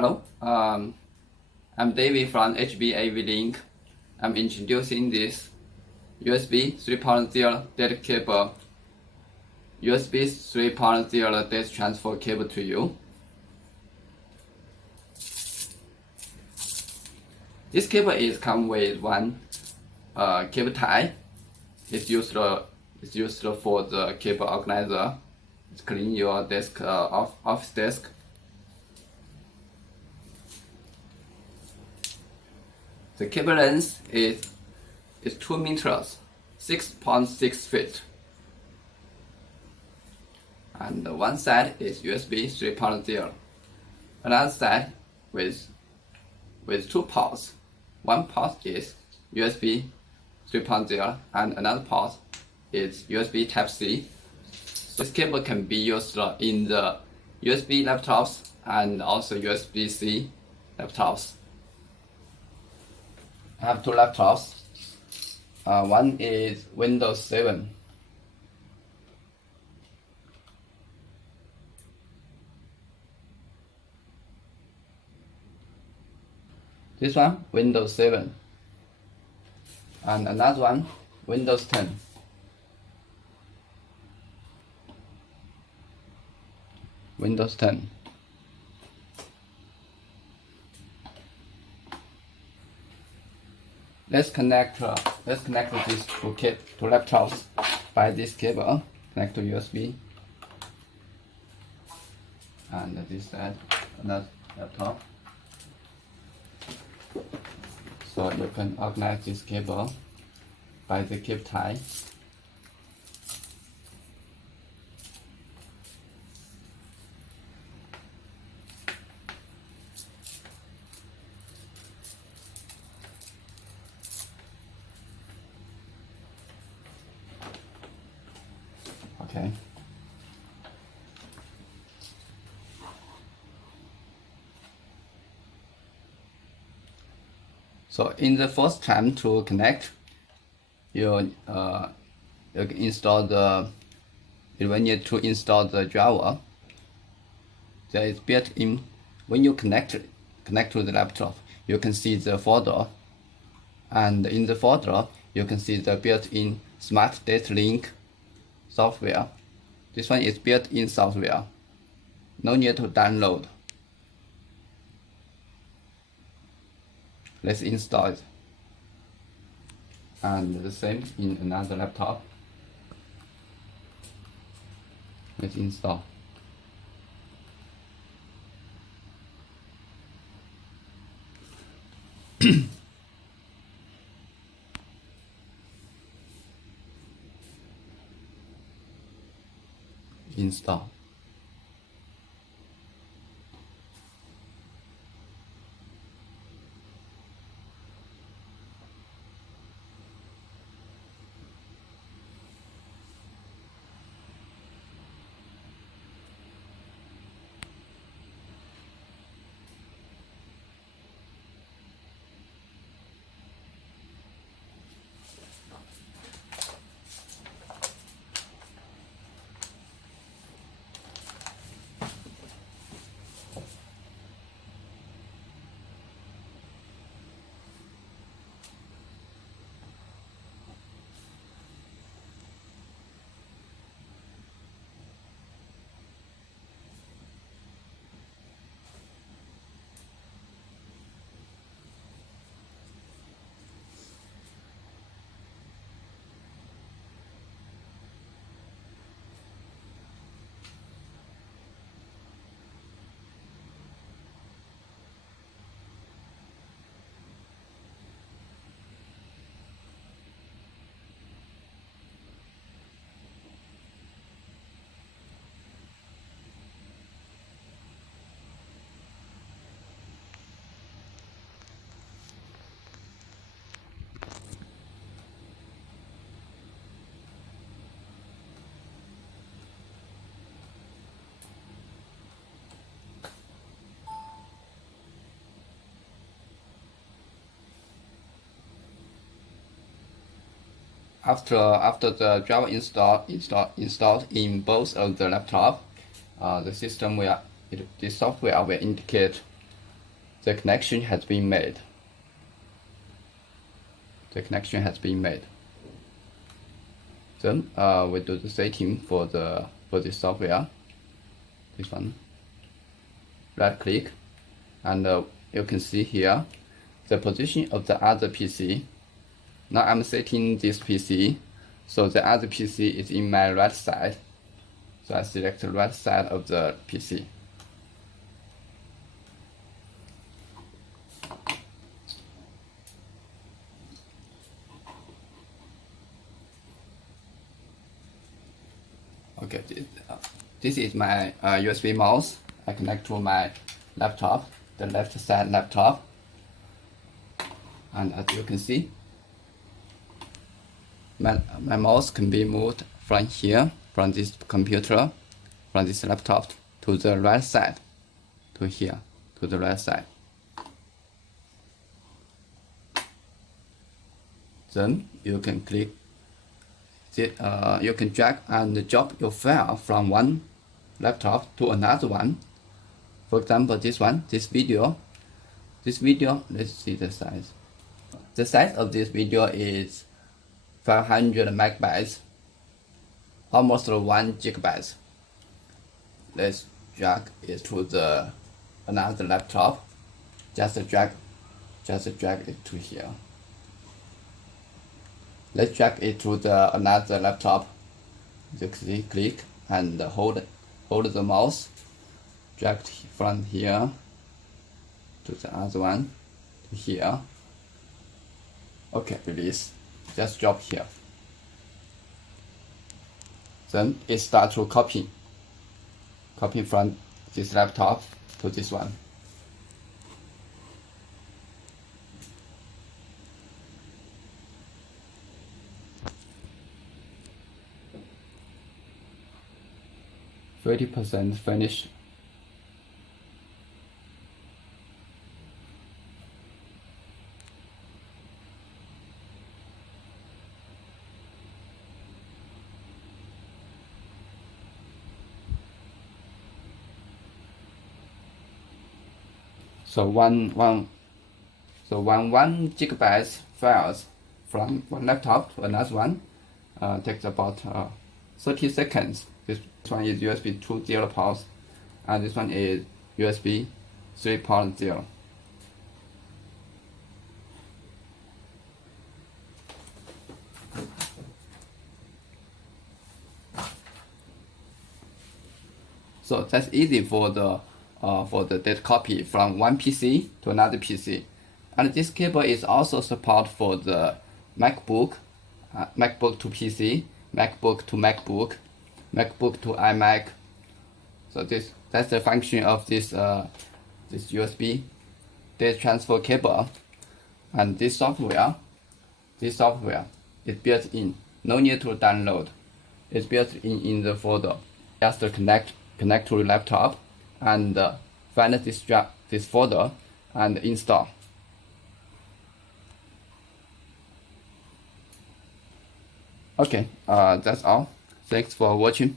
Hello, I'm David from HBAVLINK. I'm introducing this USB 3.0 data cable, USB 3.0 data transfer cable to you. This cable is come with one cable tie. It's used for the cable organizer. It's clean your desk, office desk. The cable length is 2 meters, 6.6 feet. And one side is USB 3.0. Another side with two ports. One port is USB 3.0 and another port is USB Type-C. This cable can be used in the USB laptops and also USB-C laptops. I have two laptops. One is Windows 7. This one, Windows 7. And another one, Windows 10. Windows 10. Let's connect these two laptops by this cable. Connect to USB. And this side, another laptop. So you can organize this cable by the cable tie. Okay. So in the first time to connect, you install you will need to install the driver. There is built-in. When you connect to the laptop, you can see the folder, and in the folder you can see the built-in Smart Data Link software. This one is built-in software. No need to download. Let's install it. And the same in another laptop. Let's install. Install. After the driver installed in both of the laptop, the software will indicate the connection has been made. The connection has been made. Then we do the setting for this software. This one. Right click, and you can see here the position of the other PC. Now I'm setting this PC, so the other PC is in my right side. So I select the right side of the PC. Okay, this is my USB mouse. I connect to my laptop, the left side laptop. And as you can see, my mouse can be moved from here, from this computer, from this laptop to the right side, to here, to the right side. Then you can click, you can drag and drop your file from one laptop to another one. For example, this one, this video, let's see the size. The size of this video is 500 megabytes, almost 1 gigabyte. Let's drag it to another laptop. Just drag it to here. Let's drag it to another laptop. You click and hold the mouse. Drag from here to the other one, to here. Okay, release. Just drop here. Then it starts to copy from this laptop to this one. %, finished. So one gigabyte files from one laptop to another one takes about 30 seconds. This one is USB 2.0 ports, and this one is USB 3.0. So that's easy for the data copy from one PC to another PC. And this keyboard is also support for the MacBook, MacBook to PC, MacBook to MacBook, MacBook to iMac. So that's the function of this USB data transfer cable. And this software is built in. No need to download. It's built in the folder. Just connect to the laptop and find this folder and install. Okay, that's all. Thanks for watching.